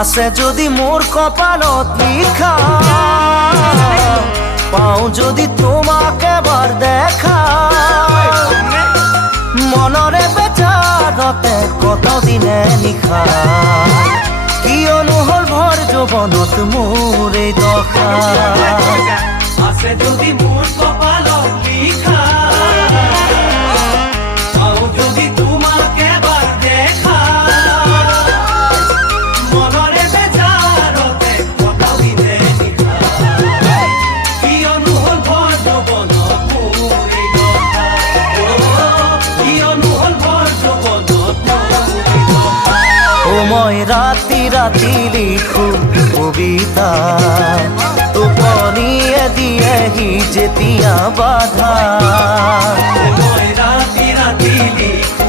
আছে যদি মোর কপালত লিখা, পাও যদি তোমাকে এবার দেখা, মনরে বেচারতে কতদিনে নিশা, কিয়নো হল ভৰ যৌৱনত মোৰ এই দশা। আছে যদি মোর কপালত লিখা, পাও যদি তোমাকে এবার দেখা, মনরে বেজারতে কতদিনে নিশা, কিয়নো হল ভৰ যৌৱনত মোৰ এই দশা, কিয়নো হল ভৰ যৌৱনত মোৰ এই দশা। ও মই ৰাতি ৰাতি লিখো কবিতা, টোপনিয়ে দিয়েহি যেতিয়া বাধা। মই ৰাতি ৰাতি লিখো